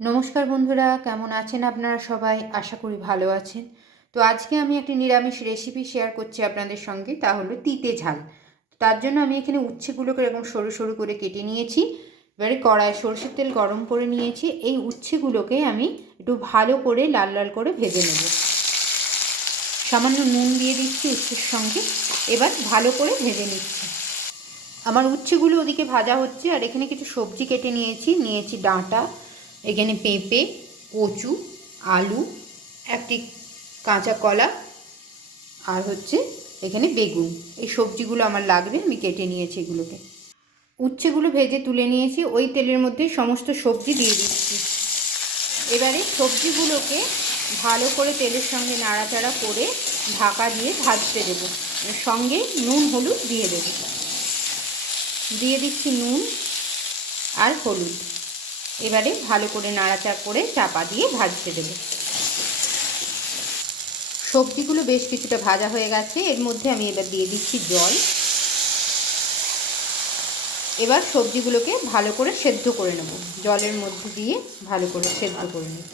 নমস্কার বন্ধুরা, কেমন আছেন আপনারা সবাই? আশা করি ভালো আছেন। তো আজকে আমি একটি নিরামিষ রেসিপি শেয়ার করছি আপনাদের সঙ্গে, তা হলো তিতে ঝাল। তার জন্য আমি এখানে উচ্ছেগুলোকে এরকম সরু সরু করে কেটে নিয়েছি। এবারে কড়ায় সরষের তেল গরম করে নিয়েছি। এই উচ্ছেগুলোকে আমি একটু ভালো করে লাল লাল করে ভেজে নেব। সামান্য নুন দিয়ে দিচ্ছি উচ্ছের সঙ্গে। এবার ভালো করে ভেজে নিচ্ছি। আমার উচ্ছেগুলো ওদিকে ভাজা হচ্ছে, আর এখানে কিছু সবজি কেটে নিয়েছি ডাঁটা, এখানে পেঁপে, কচু, আলু, একটি কাঁচা কলা, আর হচ্ছে এখানে বেগুন। এই সবজিগুলো আমার লাগবে, আমি কেটে নিয়েছি এগুলোকে। উচ্ছেগুলো ভেজে তুলে নিয়েছি, ওই তেলের মধ্যে সমস্ত সবজি দিয়ে দিচ্ছি। এবারে সবজিগুলোকে ভালো করে তেলের সঙ্গে নাড়াচাড়া করে ঢাকা দিয়ে ভাজতে দেবো। সঙ্গে নুন হলুদ দিয়ে দেবো। দিয়ে দিচ্ছি নুন আর হলুদ। এবারে ভালো করে নাড়াচাড়া করে চাপা দিয়ে ভাজতে দেবো। সবজিগুলো বেশ কিছুটা ভাজা হয়ে গেছে, এর মধ্যে আমি এবার দিয়ে দিচ্ছি জল। এবার সবজিগুলোকে ভালো করে সেদ্ধ করে নেব। জলের মধ্যে দিয়ে ভালো করে সেদ্ধ করে নেব।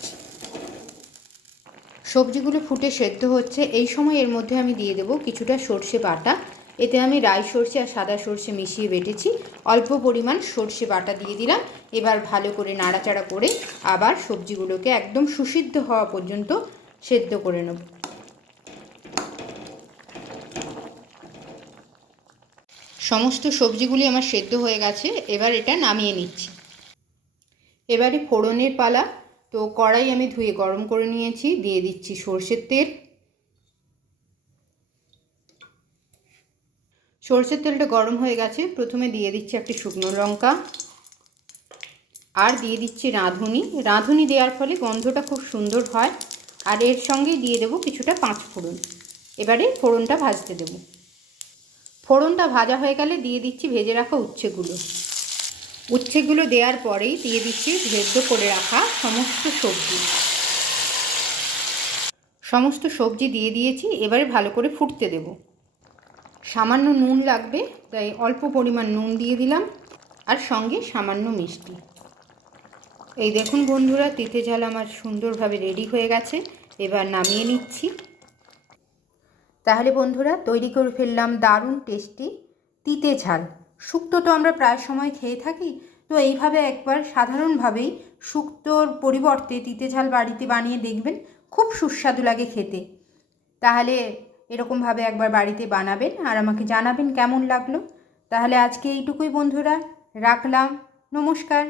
সবজিগুলো ফুটে সেদ্ধ হচ্ছে, এই সময় এর মধ্যে আমি দিয়ে দেবো কিছুটা সর্ষে বাটা। এতে আমি রাই সর্ষে আর সাদা সর্ষে মিশিয়ে বেটেছি। অল্প পরিমাণ সর্ষে বাটা দিয়ে দিলাম। এবার ভালো করে নাড়াচাড়া করে আবার সবজিগুলোকে একদম সুসিদ্ধ হওয়া পর্যন্ত সেদ্ধ করে নেব। সমস্ত সবজিগুলি আমার সেদ্ধ হয়ে গেছে, এবার এটা নামিয়ে নিচ্ছি। এবারে ফোড়নের পালা। তো কড়াই আমি ধুয়ে গরম করে নিয়েছি, দিয়ে দিচ্ছি সর্ষের তেল। সর্ষের তেলটা গরম হয়ে গেছে, প্রথমে দিয়ে দিচ্ছি একটি শুকনো লঙ্কা, আর দিয়ে দিচ্ছি রাঁধুনি। রাঁধুনি দেওয়ার ফলে গন্ধটা খুব সুন্দর হয়। আর এর সঙ্গে দিয়ে দেবো কিছুটা পাঁচ ফোড়ন। এবারে ফোড়নটা ভাজতে দেব। ফোড়নটা ভাজা হয়ে গেলে দিয়ে দিচ্ছি ভেজে রাখা উচ্ছেগুলো। উচ্ছেগুলো দেওয়ার পরেই দিয়ে দিচ্ছি সেদ্ধ করে রাখা সমস্ত সবজি দিয়ে দিয়েছি। এবারে ভালো করে ফুটতে দেব। সামান্য নুন লাগবে, তাই অল্প পরিমাণ নুন দিয়ে দিলাম, আর সঙ্গে সামান্য মিষ্টি। এই দেখুন বন্ধুরা, তিতে ঝাল আমার সুন্দরভাবে রেডি হয়ে গেছে। এবার নামিয়ে নিচ্ছি। তাহলে বন্ধুরা, তৈরি করে ফেললাম দারুণ টেস্টি তিতে ঝাল। শুক্তো তো আমরা প্রায় সময় খেয়ে থাকি, তো এইভাবে একবার সাধারণভাবেই শুক্তোর পরিবর্তে তিতে ঝাল বাড়িতে বানিয়ে দেখবেন, খুব সুস্বাদু লাগে খেতে। তাহলে এরকমভাবে একবার বাড়িতে বানাবেন আর আমাকে জানাবেন কেমন লাগলো। তাহলে আজকে এইটুকুই বন্ধুরা, রাখলাম। নমস্কার।